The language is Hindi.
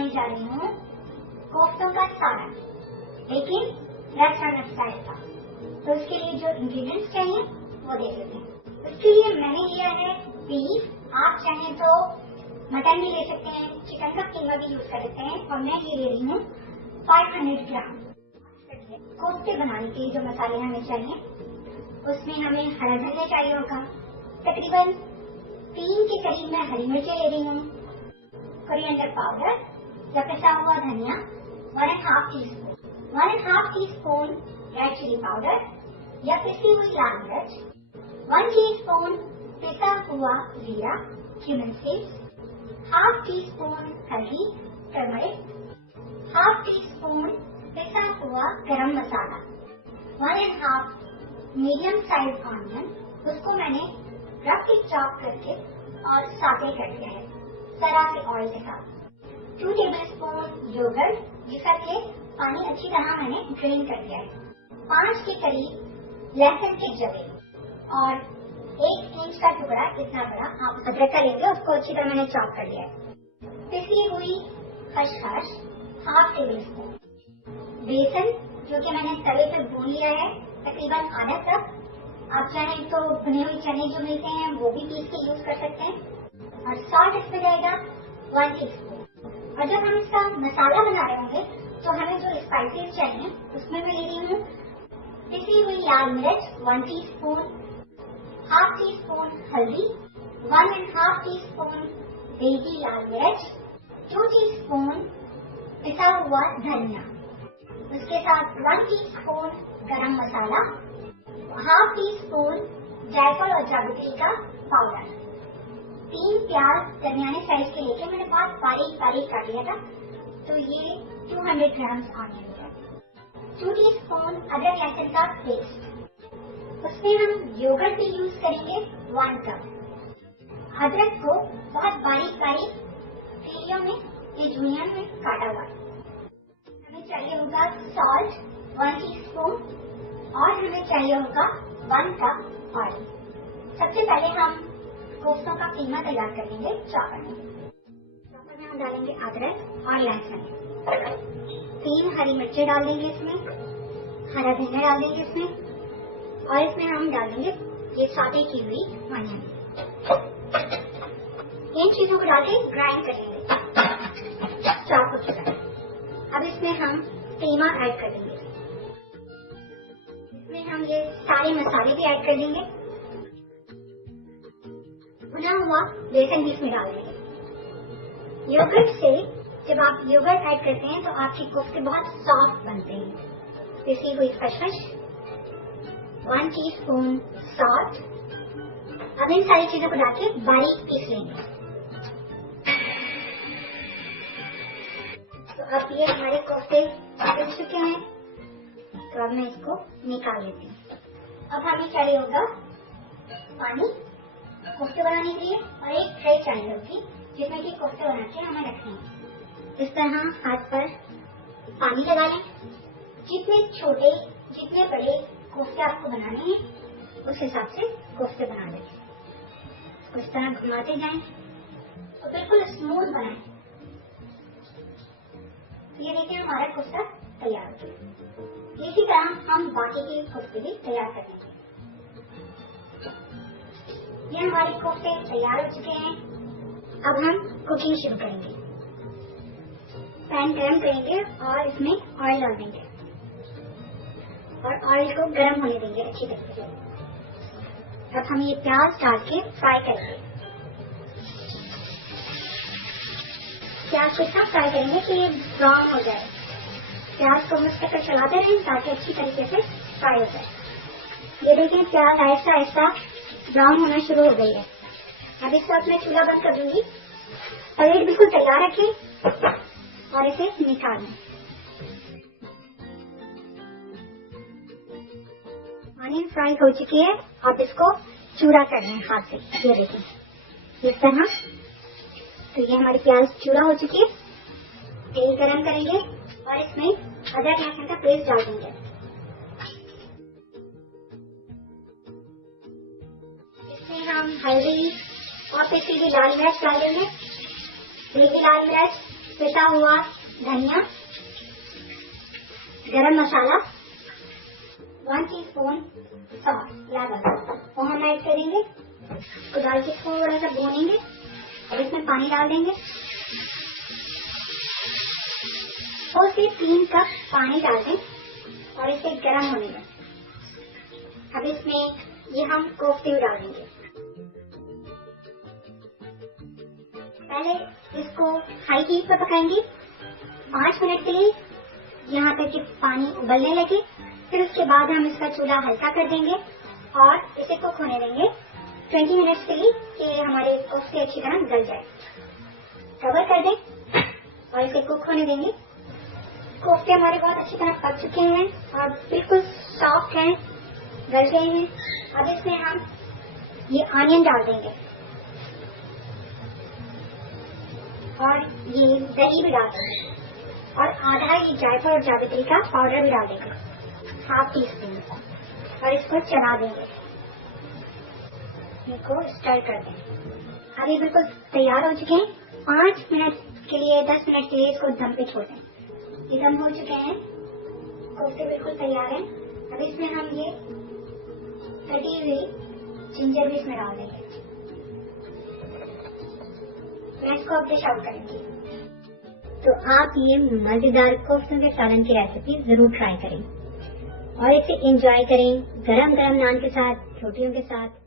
बनाने जा रही हूँ कोफ्तों का सालन, लेकिन रेस्टोरेंट स्टाइल का। तो उसके लिए जो इंग्रेडिएंट्स चाहिए वो देख लेते हैं। उसके लिए मैंने लिया है बीफ, आप चाहें तो मटन भी ले सकते हैं, चिकन का कीमा भी यूज कर सकते हैं, और मैं ये ले रही हूँ 500 ग्राम। कोफ्ते बनाने के लिए जो मसाले हमें चाहिए, उसमें हमें हरा धनिया चाहिए होगा, तकरीबन 3 के करीब मैं हरी मिर्चें ले रही हूँ, कोरिएंडर पाउडर या पिसा हुआ धनिया 1.5 teaspoon, 1.5 teaspoon red chilli powder या पिसी हुई लाल मिर्च, 1 टीस्पून पिसा हुआ जीरा क्यूमिन सीड्स, हाफ टीस्पून हल्दी टर्मरिक, हाफ टीस्पून पिसा हुआ गरम मसाला, 1.5 मीडियम साइज ऑनियन, उसको मैंने रफली चॉप करके और साटे कर दिया है जरा से ऑयल के साथ, 2 टेबलस्पून योगर्ट जिसका के पानी अच्छी तरह मैंने ड्रेन कर दिया है, 5 के करीब लहसुन के जवे और 1 इंच का टुकड़ा इतना बड़ा आप अदरक का लेंगे, उसको अच्छी तरह मैंने चॉप कर लिया है, पिसी हुई खसखस हाफ टेबल स्पून, बेसन जो कि मैंने तवे पर भून लिया है तकरीबन आधा कप, आप चाहें तो भुने हुए चने जो मिलते हैं वो भी पीस के यूज कर सकते हैं, और सॉल्ट इसमें जाएगा 1 टीस्पून। और जब हम इसका मसाला बना रहे होंगे तो हमें जो स्पाइसेस चाहिए उसमें मैं ले रही हूँ पिसी हुई लाल मिर्च 1 टीस्पून, हाफ टीस्पून हल्दी, 1.5 टीस्पून देगी लाल मिर्च, 2 टीस्पून पिसा हुआ धनिया, उसके साथ 1 टीस्पून गरम मसाला, हाफ टीस्पून जायफल और जावित्री का पाउडर, 3 प्याज दरमियाने साइज के लेके मैंने बहुत बारीक बारीक काट लिया था, तो ये 200 ग्राम ऑनियन है, 2 टीस्पून अदरक लहसुन का पेस्ट, उसमें हम योगर्ट भी यूज करेंगे 1 कप, अदरक को बहुत बारीक बारीक फेरियों में या जूनियर में काटा हुआ, हमें चाहिए होगा सॉल्ट 1 टीस्पून और हमें चाहिए होगा 1 कप ऑयल। सबसे पहले हम कोफ्तों का कीमा तैयार कर लेंगे चॉपर में हम डालेंगे अदरक और लहसुन, 3 हरी मिर्चें डाल देंगे इसमें, हरा धनिया डाल देंगे इसमें, और इसमें हम डाल देंगे ये सॉटे की हुई ऑनियन, इन चीजों को डाल के ग्राइंड कर लेंगे चॉप हो चुका है। अब इसमें हम कीमा ऐड कर देंगे, इसमें हम ये सारे मसाले भी ऐड कर देंगे, भुना हुआ बेसन भी इसमें डाल देंगे। योगर्ट से जब आप योगर्ट ऐड करते हैं तो आपकी कोफ्ते बहुत सॉफ्ट बनते हैं। पिसी हुई खसखस, 1 टीस्पून सॉल्ट, अब इन सारी चीजों को डाल के बारीक पीस लेंगे। तो अब ये हमारे कोफ्ते पिस चुके हैं, तो अब मैं इसको निकाल लेती हूँ। अब हमें चाहिए होगा पानी कोफ्ते बनाने के लिए, और एक ट्रे चाहिए होगी जिसमें कि कोफ्ते बना के हमें रखने हैं। इस तरह हाथ पर पानी लगा लें, जितने छोटे जितने बड़े कोफ्ते आपको बनाने हैं उस हिसाब से कोफ्ते बना लें, इस तरह घुमाते जाएं और बिल्कुल स्मूथ बनाएं। ये देखिए हमारा कोफ्ता तैयार हो गया। इसी तरह हम बाकी के कोफ्ते भी तैयार करेंगे। ये हमारे कोफ्ते तैयार हो चुके हैं। अब हम कुकिंग शुरू करेंगे। पैन गरम करेंगे और इसमें ऑयल डाल देंगे और ऑयल को गरम होने देंगे अच्छी तरीके से। अब हम ये प्याज डाल के फ्राई करेंगे। प्याज को इतना फ्राई करेंगे कि ये ब्राउन हो जाए। प्याज को मिक्स करके चलाते रहें ताकि अच्छी तरीके से फ्राई हो जाए। ये देखिए प्याज आहिस्ता आहिस्ता ब्राउन होना शुरू हो गई है। अब इस वक्त मैं चूल्हा बंद कर दूंगी। प्लेट बिल्कुल तैयार रखें और इसे निकाल लें। ऑनियन फ्राई हो चुकी है। अब इसको चूरा कर लें हाथ से। ये देखिए इस तरह। तो ये हमारी प्याज चूरा हो चुकी है। तेल गरम करेंगे और इसमें अदरक लहसुन का पेस्ट डाल देंगे। इसमें हम हल्दी और पिसी हुई लाल मिर्च डाल देंगे। देगी लाल मिर्च पिसा हुआ धनिया, गरम मसाला, 1 टीस्पून सॉल्ट लवंग वो हम ऐड करेंगे। इसको डाल के थोड़ा सा भूनेंगे और इसमें पानी डाल देंगे। 2 से 3 कप पानी डाल दें और इसे गर्म होने दें। अब इसमें ये हम कोफ्ते डाल देंगे। पहले इसको हाई हीट पर पकाएंगे 5 मिनट के लिए, यहाँ तक कि पानी उबलने लगे। फिर उसके बाद हम इसका चूल्हा हल्का कर देंगे और इसे कुक होने देंगे 20 मिनट्स के लिए कि हमारे कोफ्ते अच्छी तरह गल जाए। कवर कर दें और इसे कुक होने देंगे। कोफ्ते हमारे बहुत अच्छी तरह पक चुके हैं और बिल्कुल सॉफ्ट हैं, गल गए हैं। अब इसमें हम ये ऑनियन डाल देंगे और ये दही भी डाल देंगे और आधा ये जायफल और जावित्री का पाउडर भी डाल देंगे, 1/2 टीस्पून, और इसको चला देंगे। इसको स्टर कर देंगे। अब ये बिल्कुल तैयार हो चुके हैं। 5 मिनट के लिए 10 मिनट के लिए इसको दम पे छोड़ दें। ये दम हो चुके हैं, कोफ्ते बिल्कुल तैयार हैं। अब इसमें हम ये कटी हुई जिंजर भी इसमें डाल देंगे। मैं इसको अब डिश आउट करेंगे। तो आप ये मजेदार कोफ्तों के सालन की रेसिपी जरूर ट्राई करें और इसे एंजॉय करें गरम गरम नान के साथ, रोटियों के साथ।